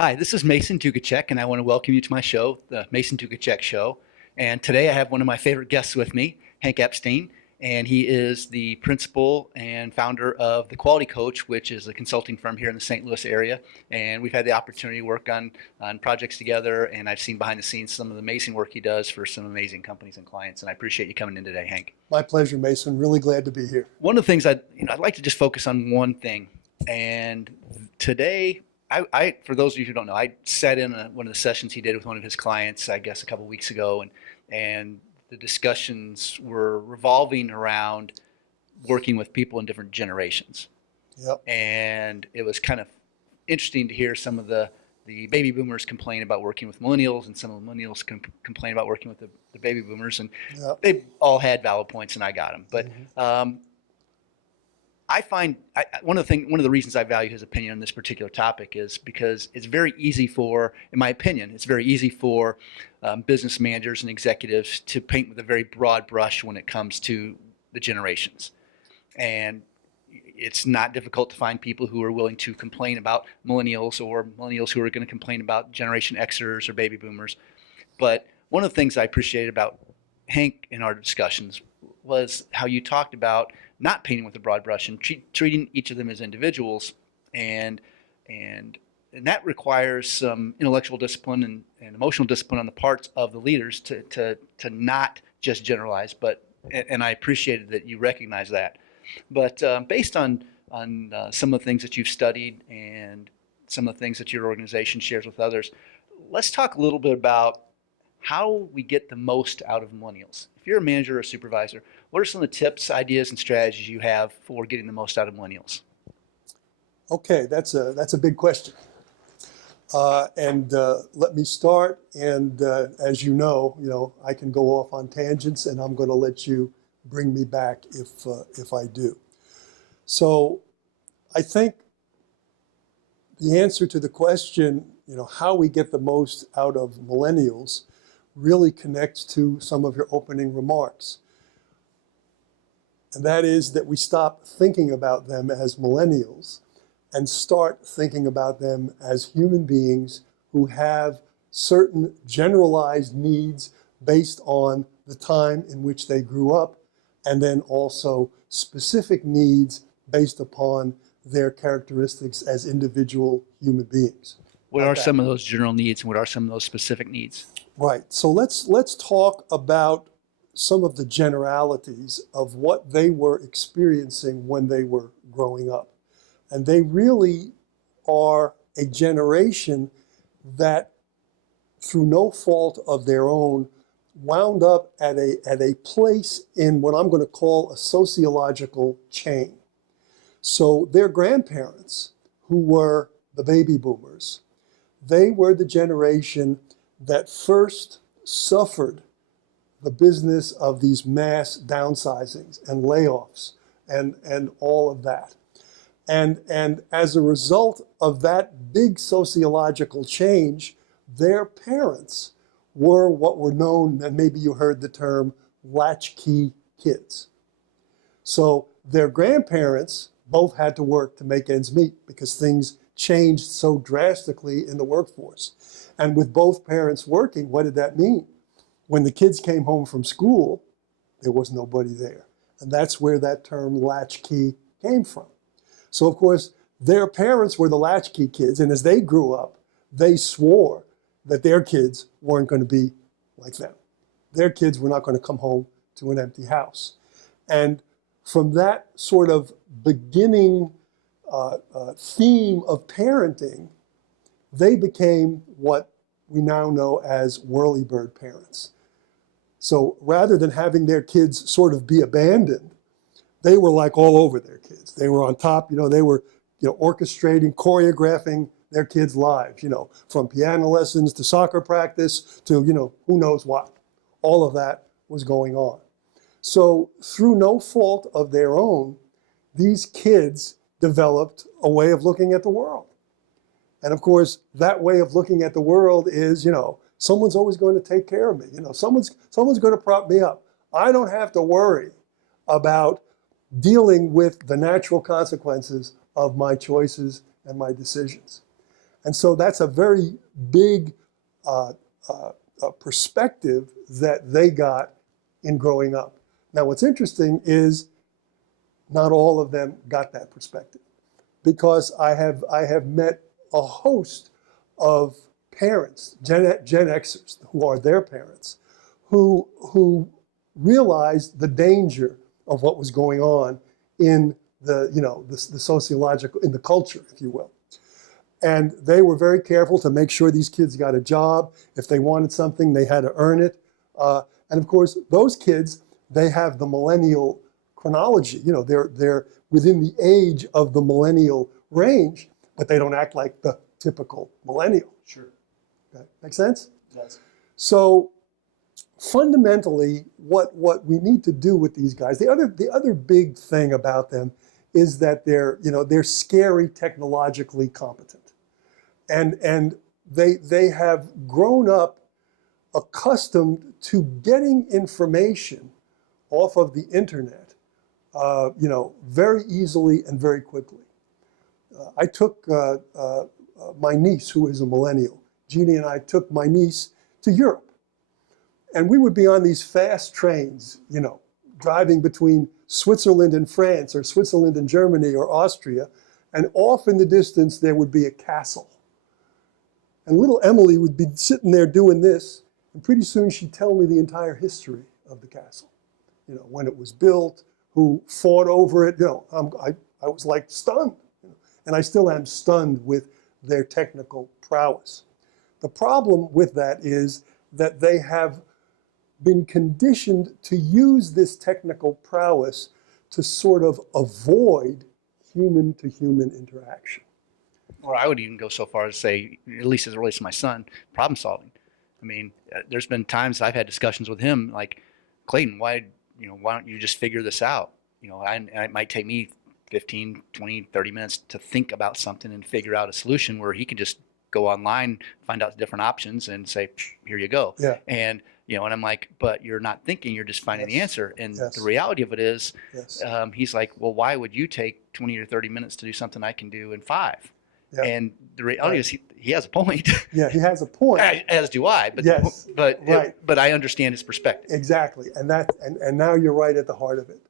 Hi, this is Mason Tukacek, and I want to welcome you to my show, the Mason Tukacek Show. And today I have one of my favorite guests with me, Hank Epstein, and he is the principal and founder of The Quality Coach, which is a consulting firm here in the St. Louis area. And we've had the opportunity to work on projects together, and I've seen behind the scenes some of the amazing work he does for some amazing companies and clients. And I appreciate you coming in today, Hank. My pleasure, Mason. Really glad to be here. One of the things I'd like to just focus on one thing. And today, for those of you who don't know, I sat in one of the sessions he did with one of his clients, I guess a couple of weeks ago, and the discussions were revolving around working with people in different generations. Yep. And it was kind of interesting to hear some of the baby boomers complain about working with millennials, and some of the millennials complain about working with the baby boomers, and Yep. they all had valid points, and I got them. But I find one of the reasons I value his opinion on this particular topic is because it's very easy for, in my opinion, it's very easy for business managers and executives to paint with a very broad brush when it comes to the generations. And it's not difficult to find people who are willing to complain about millennials, or millennials who are going to complain about Generation Xers or baby boomers. But one of the things I appreciated about Hank in our discussions was how you talked about not painting with a broad brush and treating each of them as individuals, and that requires some intellectual discipline and emotional discipline on the parts of the leaders to not just generalize. And I appreciated that you recognize that. But based on some of the things that you've studied and some of the things that your organization shares with others, let's talk a little bit about how we get the most out of millennials. If you're a manager or a supervisor, what are some of the tips, ideas, and strategies you have for getting the most out of millennials? Okay, that's a big question. Let me start. And as you know, I can go off on tangents, and I'm going to let you bring me back if I do. So, I think the answer to the question, how we get the most out of millennials, really connects to some of your opening remarks. And that is that we stop thinking about them as millennials and start thinking about them as human beings who have certain generalized needs based on the time in which they grew up, and then also specific needs based upon their characteristics as individual human beings. What are some of those general needs, and what are some of those specific needs? Right. So let's talk about some of the generalities of what they were experiencing when they were growing up. And they really are a generation that, through no fault of their own, wound up at a place in what I'm going to call a sociological chain. So their grandparents, who were the baby boomers, they were the generation that first suffered the business of these mass downsizings and layoffs and all of that. And as a result of that big sociological change, their parents were what were known, and maybe you heard the term, latchkey kids. So their grandparents both had to work to make ends meet because things changed so drastically in the workforce. And with both parents working, what did that mean? When the kids came home from school, there was nobody there. And that's where that term latchkey came from. So, of course, their parents were the latchkey kids, and as they grew up, they swore that their kids weren't going to be like them. Their kids were not going to come home to an empty house. And from that sort of beginning theme of parenting, they became what we now know as whirlybird parents. So rather than having their kids sort of be abandoned, they were like all over their kids. They were on top, they were orchestrating, choreographing their kids' lives, from piano lessons to soccer practice to, who knows what. All of that was going on. So through no fault of their own, these kids developed a way of looking at the world. And of course, that way of looking at the world is, someone's always going to take care of me. Someone's going to prop me up. I don't have to worry about dealing with the natural consequences of my choices and my decisions. And so that's a very big perspective that they got in growing up. Now, what's interesting is not all of them got that perspective, because I have met a host of parents, Gen Xers, who are their parents, who realized the danger of what was going on in the sociological, in the culture, if you will. And they were very careful to make sure these kids got a job. If they wanted something, they had to earn it. And of course, those kids, they have the millennial chronology. They're within the age of the millennial range, but they don't act like the typical millennial. Sure. Okay. Make sense? Yes. So fundamentally, what we need to do with these guys, the other big thing about them is that they're scary technologically competent. And they have grown up accustomed to getting information off of the internet, very easily and very quickly. I took my niece, who is a millennial, Jeannie, and I took my niece to Europe. And we would be on these fast trains, driving between Switzerland and France, or Switzerland and Germany, or Austria. And off in the distance, there would be a castle. And little Emily would be sitting there doing this, and pretty soon she'd tell me the entire history of the castle. When it was built, who fought over it. I was like stunned. And I still am stunned with their technical prowess. The problem with that is that they have been conditioned to use this technical prowess to sort of avoid human-to-human interaction. Or I would even go so far as to say, at least as it relates to my son, problem solving. I mean, there's been times I've had discussions with him like, Clayton, why don't you just figure this out? And it might take me 15, 20, 30 minutes to think about something and figure out a solution, where he can just go online, find out the different options and say, here you go. Yeah. And, and I'm like, but you're not thinking, you're just finding the answer. And the reality of it is, he's like, well, why would you take 20 or 30 minutes to do something I can do in 5? Yeah. And the reality is he has a point. Yeah, he has a point. As do I. But but I understand his perspective. Exactly. And now you're right at the heart of it.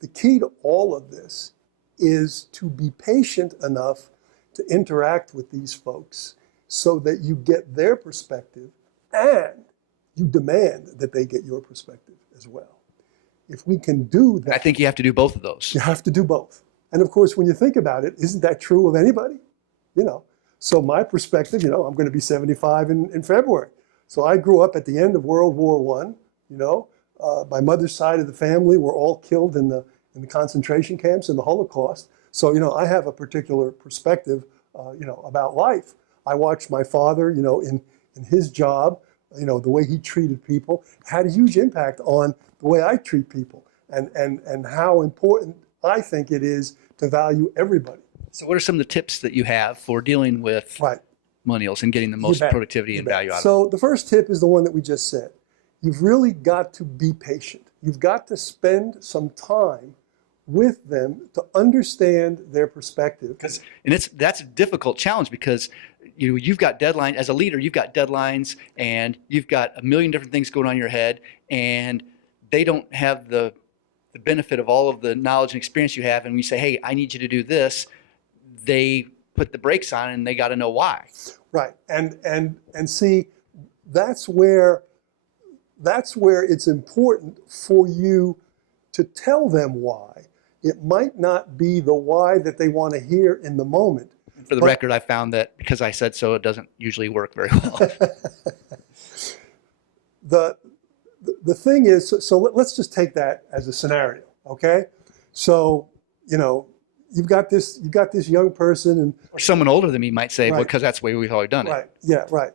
The key to all of this is to be patient enough to interact with these folks so that you get their perspective and you demand that they get your perspective as well. If we can do that. I think you have to do both of those. You have to do both. And of course, when you think about it, isn't that true of anybody? So my perspective, I'm going to be 75 in February. So I grew up at the end of World War I. My mother's side of the family were all killed in the concentration camps in the Holocaust. So, I have a particular perspective, about life. I watched my father, in his job, the way he treated people had a huge impact on the way I treat people, and how important I think it is to value everybody. So what are some of the tips that you have for dealing with millennials and getting the most productivity and value out of it? So the first tip is the one that we just said. You've really got to be patient. You've got to spend some time with them to understand their perspective. That's a difficult challenge, because you've got deadlines. As a leader, you've got deadlines, and you've got a million different things going on in your head, and they don't have the benefit of all of the knowledge and experience you have. And when you say, hey, I need you to do this, they put the brakes on, and they got to know why. Right. And see, that's where it's important for you to tell them why. It might not be the why that they want to hear in the moment. For the record, I found that because I said so, it doesn't usually work very well. The thing is, so let's just take that as a scenario, okay? So, you've got this young person, or someone older than me might say, well, because that's the way we've always done it. Right. Yeah. Right.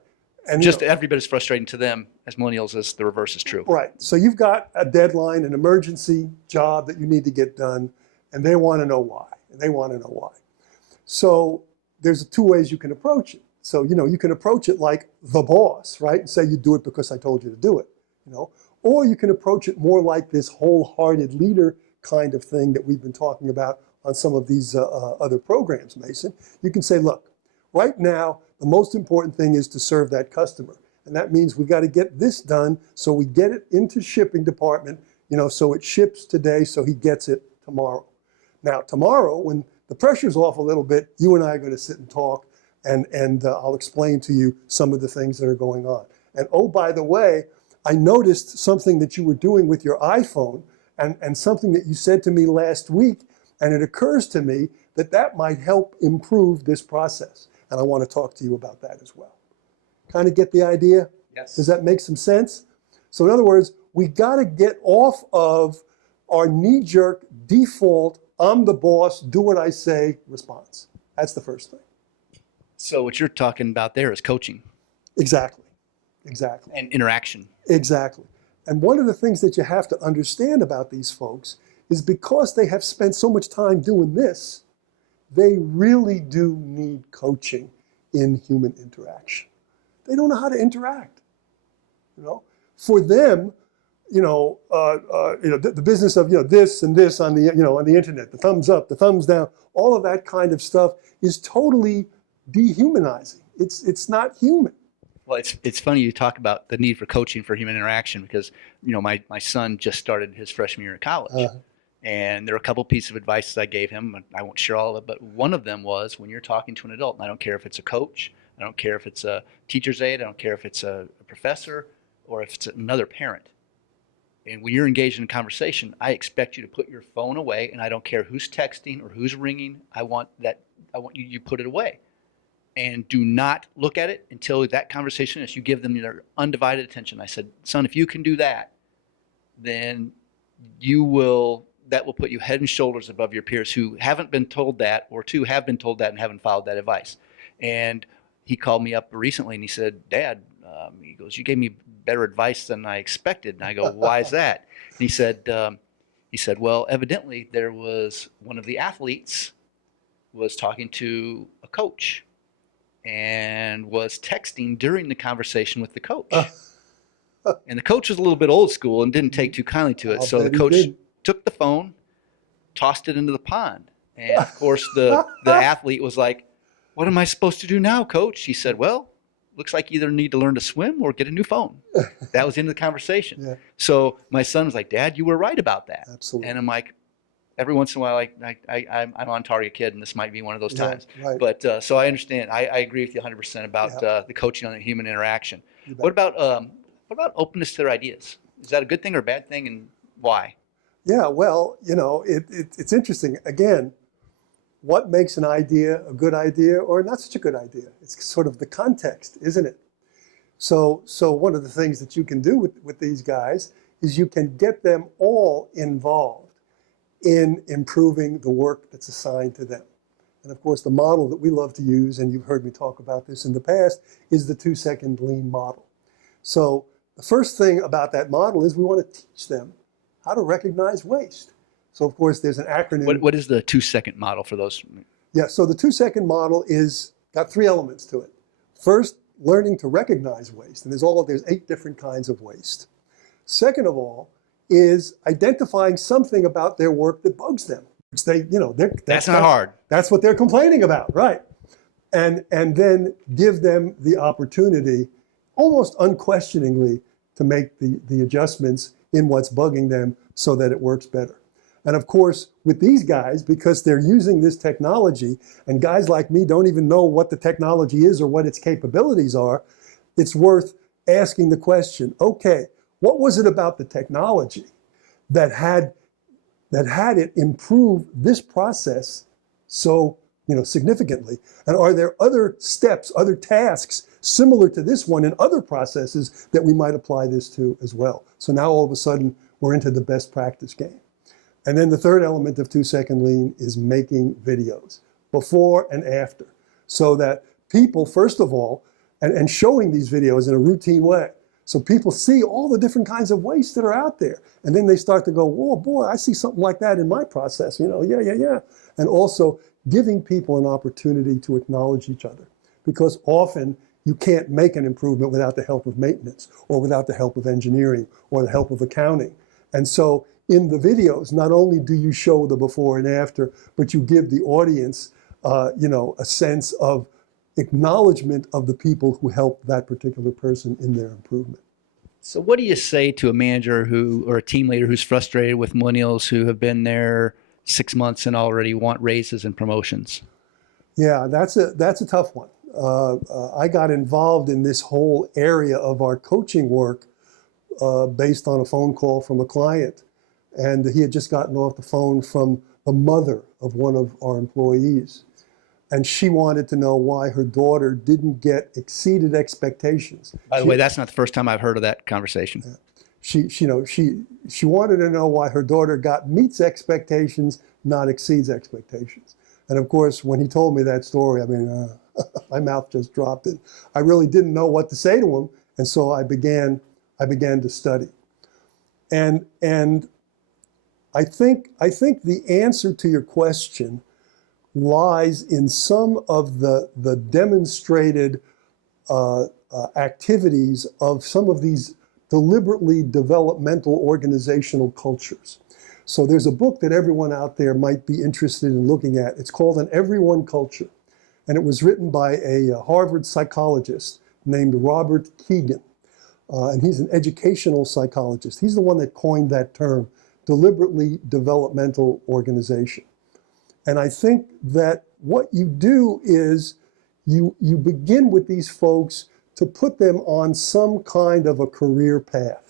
And just every bit as frustrating to them as millennials as the reverse is true. Right. So you've got a deadline, an emergency job that you need to get done, and they want to know why. So there's 2 ways you can approach it. So, you can approach it like the boss, right? And say, you do it because I told you to do it, Or you can approach it more like this wholehearted leader kind of thing that we've been talking about on some of these other programs, Mason. You can say, look, right now, the most important thing is to serve that customer. And that means we've got to get this done so we get it into shipping department, so it ships today so he gets it tomorrow. Now, tomorrow, when the pressure's off a little bit, you and I are going to sit and talk, and I'll explain to you some of the things that are going on. And oh, by the way, I noticed something that you were doing with your iPhone and something that you said to me last week, and it occurs to me that that might help improve this process. And I want to talk to you about that as well. Kind of get the idea? Yes. Does that make some sense? So in other words, we got to get off of our knee-jerk default, I'm the boss, do what I say response. That's the first thing. So what you're talking about there is coaching. Exactly. Exactly. And interaction. Exactly. And one of the things that you have to understand about these folks is because they have spent so much time doing this, they really do need coaching in human interaction. They don't know how to interact. For them, the business of this and this on the on the internet, the thumbs up, the thumbs down, all of that kind of stuff is totally dehumanizing. It's not human. Well, it's funny you talk about the need for coaching for human interaction because my son just started his freshman year at college. And there are a couple pieces of advice that I gave him. I won't share all of it, but one of them was when you're talking to an adult, and I don't care if it's a coach, I don't care if it's a teacher's aide, I don't care if it's a professor or if it's another parent. And when you're engaged in a conversation, I expect you to put your phone away, and I don't care who's texting or who's ringing. I want you put it away. And do not look at it until that conversation is. You give them their undivided attention. I said, son, if you can do that, then that will put you head and shoulders above your peers who haven't been told that, or two have been told that and haven't followed that advice. And he called me up recently and he said, Dad, he goes, you gave me better advice than I expected. And I go, why is that? And he said, well, evidently there was one of the athletes was talking to a coach and was texting during the conversation with the coach. And the coach was a little bit old school and didn't take too kindly to it. So the coach took the phone, tossed it into the pond. And of course the athlete was like, what am I supposed to do now, coach? He said, well, looks like you either need to learn to swim or get a new phone. That was into the conversation. Yeah. So my son was like, Dad, you were right about that. Absolutely. And I'm like, every once in a while, I'm on target kid, and this might be one of those times. Right. But so I understand. I agree with you 100% about the coaching on the human interaction. What about openness to their ideas? Is that a good thing or a bad thing, and why? Yeah, well, it's interesting. Again, what makes an idea a good idea or not such a good idea? It's sort of the context, isn't it? So one of the things that you can do with these guys is you can get them all involved in improving the work that's assigned to them. And of course, the model that we love to use, and you've heard me talk about this in the past, is the 2-second lean model. So the first thing about that model is we want to teach them how to recognize waste. So of course, there's an acronym. What is the 2-second model for those? Yeah, so the 2-second model got 3 elements to it. First, learning to recognize waste, and there's 8 different kinds of waste. Second of all, is identifying something about their work that bugs them. Which that's not hard. That's what they're complaining about, right? And then give them the opportunity, almost unquestioningly, to make the adjustments in what's bugging them so that it works better. And of course, with these guys, because they're using this technology, and guys like me don't even know what the technology is or what its capabilities are, it's worth asking the question, okay, what was it about the technology that had it improve this process so significantly? And are there other steps, other tasks similar to this one in other processes that we might apply this to as well? So now all of a sudden we're into the best practice game. And then the third element of 2-second lean is making videos before and after, so that people, first of all, and showing these videos in a routine way. So people see all the different kinds of waste that are out there. And then they start to go, whoa, boy, I see something like that in my process. Yeah. And also giving people an opportunity to acknowledge each other. Because often you can't make an improvement without the help of maintenance or without the help of engineering or the help of accounting. And so in the videos, not only do you show the before and after, but you give the audience, a sense of acknowledgement of the people who helped that particular person in their improvement. So what do you say to a manager or a team leader who's frustrated with millennials who have been there 6 months and already want raises and promotions? Yeah, that's a tough one. I got involved in this whole area of our coaching work based on a phone call from a client. And he had just gotten off the phone from the mother of one of our employees. And she wanted to know why her daughter didn't get exceeded expectations. By the way, that's not the first time I've heard of that conversation. She wanted to know why her daughter meets expectations, not exceeds expectations. And of course, when he told me that story, I mean, my mouth just dropped, and I really didn't know what to say to him. And so I began to study. And I think the answer to your question lies in some of the demonstrated activities of some of these deliberately developmental organizational cultures. So there's a book that everyone out there might be interested in looking at. It's called An Everyone Culture. And it was written by a Harvard psychologist named Robert Kegan. And he's an educational psychologist. He's the one that coined that term, deliberately developmental organization. And I think that what you do is you begin with these folks to put them on some kind of a career path.